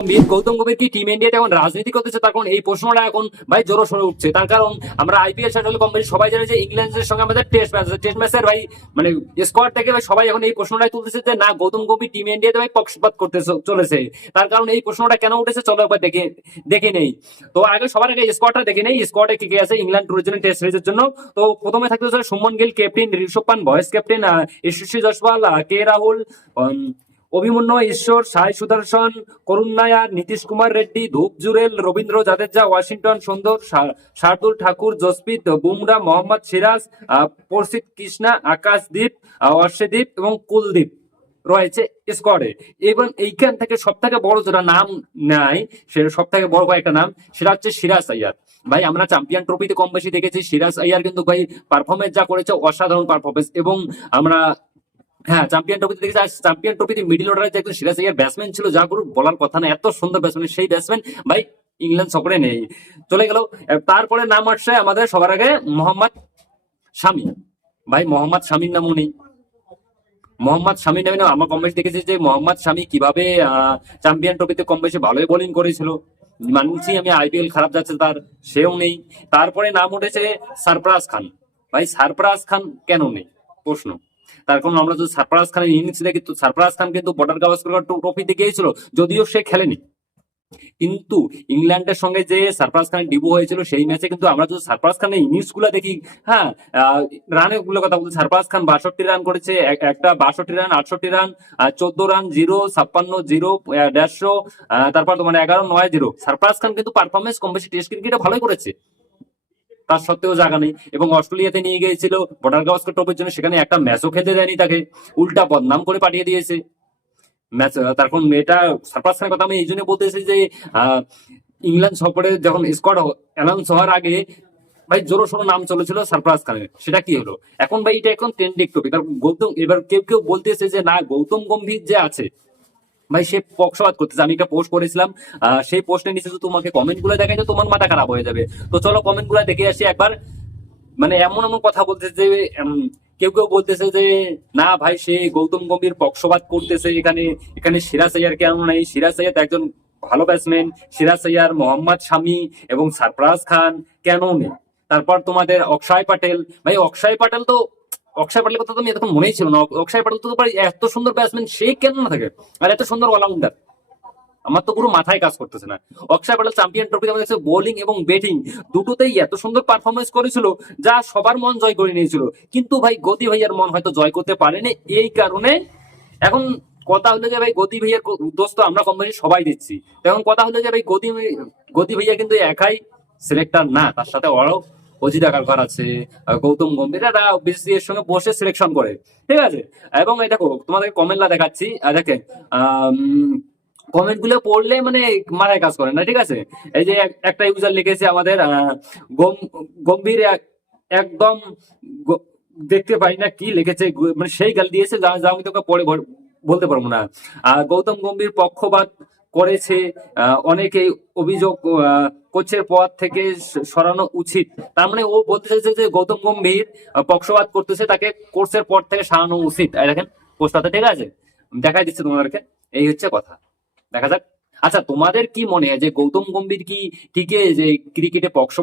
গৌতম গম্ভীর কি টিম ইন্ডিয়াতে এখন রাজনীতি করতেছে? তার কারণ এই প্রশ্নটা এখন ভাই জোরো সরে উঠছে। তার কারণ আমরা আইপিএল সেটেল কম বেশি সবাই জানে যে ইংল্যান্ডের সঙ্গে আমাদের টেস্ট ম্যাচ আছে। টেস্ট ম্যাচের ভাই মানে স্কোয়াড থেকে ভাই সবাই এখন এই প্রশ্নটাই তুলতেছে যে না, গৌতম গম্ভীর টিম ইন্ডিয়াতে ভাই পক্ষপাত করতে চলেছে। তার কারণ এই প্রশ্নটা কেন উঠেছে চলো একবার দেখে দেখে নেই। তো আগে সবার আগে স্কোয়াডটা দেখে নেই, স্কোয়াডে কি কি আছে ইংল্যান্ড টুরিজমের টেস্ট সিরিজের জন্য। তো প্রথমে থাকতে হচ্ছে Shubman Gill captain, Rishabh Pant vice captain, Yashasvi Jaiswal, K Rahul, Abhimanyu ঈশ্বর, সাই সুদর্শন, করুণ নায়ার, নীতিশ কুমার রেড্ডি, ধূপ জুরেল, রবীন্দ্র জাদেজা, ওয়াশিংটন সুন্দর, শার্দুল ঠাকুর, জসপ্রীত বুমরা, মোহাম্মদ সিরাজ, প্রসিদ্ধ কৃষ্ণা, আকাশদীপ, অর্শদীপ এবং কুলদীপ রয়েছে স্কোয়াডে। এবং এইখান থেকে সব থেকে বড় যেটা নাম নাই, সে সব থেকে বড় কয়েকটা নাম, সেটা হচ্ছে সিরাজ আইয়ার। ভাই আমরা চ্যাম্পিয়ন ট্রফিতে কম বেশি দেখেছি সিরাজ আইয়ার কিন্তু ভাই পারফরমেন্স যা করেছে অসাধারণ পারফরমেন্স। এবং আমরা হ্যাঁ চ্যাম্পিয়ন ট্রফিতে দেখেছি, চ্যাম্পিয়ন ট্রফিতে মিডল অর্ডারে যে একজন সিরাজ আইয়ার ব্যাটসম্যান ছিল, যা কোনো বলার কথা না, এত সুন্দর ব্যাটসম্যান সেই ব্যাটসম্যান ভাই ইংল্যান্ড সফরে নেই, চলে গেল। তারপরে নাম আসছে আমাদের সবার আগে মোহাম্মদ শামি। ভাই মোহাম্মদ শামির নামও নেই, মোহাম্মদ শামি নামে আমার কম বেশি দেখেছি যে মোহাম্মদ শামি কিভাবে চ্যাম্পিয়ন ট্রফিতে কম বেশি ভালোই বোলিং করেছিল। মানছি আমি আইপিএল খারাপ যাচ্ছে তার, সেও নেই। তারপরে নাম উঠেছে সরফরাজ খান। ভাই সরফরাজ খান কেন নেই প্রশ্ন। তার কারণ আমরা যদি সরফরাজ খানের ইনিংস দেখি তো সরফরাজ খান কিন্তু বর্ডার গাভাস্কর ট্রফিতে গিয়েছিল, যদিও সে খেলেনি। কিন্তু ইংল্যান্ডের সঙ্গে যে সরফরাজ খানের ডিবু হয়েছিল সেই ম্যাচে কিন্তু আমরা যদি সরফরাজ খানের ইনিংস গুলা দেখি, হ্যাঁ রানের গুলো কথা বলছি, সরফরাজ খান 62 রান করেছে, একটা 62 রান, 68 রান, 14 রান, 0, 56, 0, 150, তারপর তোমার 11, 9, 0। সরফরাজ খান কিন্তু পারফরমেন্স কম বেশি টেস্ট ক্রিকেটে ভালোই করেছে, তার সত্ত্বেও জায়গা নেই। এবং অস্ট্রেলিয়াতে নিয়ে গিয়েছিল বর্ডার গাভাস্কর ট্রফির জন্য, সেখানে একটা ম্যাচও খেলতে দেয়নি তাকে, উল্টা বদনাম করে পাঠিয়ে দিয়েছে ম্যাচ। তারপর এটা সারপ্রাইজ খানের কথা আমি এই জন্য বলতেছি যে ইংল্যান্ড সফরে যখন স্কোয়াড অ্যানাউন্স হওয়ার আগে ভাই জোরো সোরো নাম চলেছিল সারপ্রাইজ খানের, সেটা কি হলো এখন ভাই? এটা এখন ট্রেন্ডিং টপিক। আর গৌতম, এবার কেউ কেউ বলতেছে যে না গৌতম গম্ভীর যে আছে ভাই সে পক্ষপাত করতেছে। আমি একটা পোস্ট করেছিলাম, সেই পোস্টের নিচে যদি তোমাকে কমেন্ট গুলো দেখাই তো তোমার মাথা খারাপ হয়ে যাবে। তো চলো কমেন্ট গুলো দেখে আসি একবার। মানে এমন এমন কথা বলতেছে যে কেউ কেউ বলতেছে যে না ভাই সে গৌতম গম্ভীর পক্ষপাত করতেছে, এখানে এখানে সিরাজ আইয়ার কেন নাই, সিরাজ আইয়ার তো একজন ভালো ব্যাটসম্যান, সিরাজ আইয়ার, মোহাম্মদ শামি এবং সরফরাজ খান কেন নেই। তারপর তোমাদের অক্ষয় প্যাটেল, ভাই অক্ষয় প্যাটেল তো, অক্ষয় প্যাটেলের কথা তো আমি এতক্ষণ মনেই ছিল না। অক্ষয় প্যাটেল তো ভাই এত সুন্দর ব্যাটসম্যান, সে কেন না থাকে, আর এত সুন্দর অলরাউন্ডার, আমার তো পুরো মাথায় কাজ করতেছে না। অক্ষয় প্যাটেল চ্যাম্পিয়ন ট্রফিতে আমাদের বোলিং এবং ব্যাটিং দুটোতেই এত সুন্দর পারফরমেন্স করেছিল যা সবার মন জয় করে নিয়েছিল। কিন্তু ভাই গতি ভাইয়ার মন হয়তো জয় করতে পারেনি, এই কারণে এখন কথা হলো যে ভাই গতি ভাইয়ার দোষ তো আমরা কম বেশি সবাই দিচ্ছি। এখন কথা হলো যে ভাই গতি ভাইয়া কিন্তু একাই সিলেক্টর না, তার সাথে আরো অজিত আগারকর আছে, গৌতম গম্ভীর, এরা বিসিসিআই এর সঙ্গে বসে সিলেকশন করে, ঠিক আছে। এবং এই দেখো তোমাদের কমেন্টলা দেখাচ্ছি, দেখেন কমেন্ট গুলো পড়লে মানে মাথায় কাজ করে না, ঠিক আছে। এই যে একটা ইউজার লিখেছে আমাদের গম্ভীর একদম দেখতে পাই না কি লিখেছে, মানে সেই গাল দিয়েছে যা যা আমি তোকে পড়ে বলতে পারবো না। গৌতম গম্ভীর পক্ষপাত করেছে, অনেকেই অভিযোগ কোচের পদ থেকে সরানো উচিত। তার মানে ও বলতে চাইছে যে গৌতম গম্ভীর পক্ষপাত করতেছে, তাকে কোচের পদ থেকে সরানো উচিত। দেখেন পোস্টাতে, ঠিক আছে, দেখাই দিচ্ছে তোমাদেরকে, এই হচ্ছে কথা, দেখা যাক। আচ্ছা তোমাদের কি মনে হয় যে গৌতম গম্ভীর কি ঠিকই যে ক্রিকেটে পক্ষপাত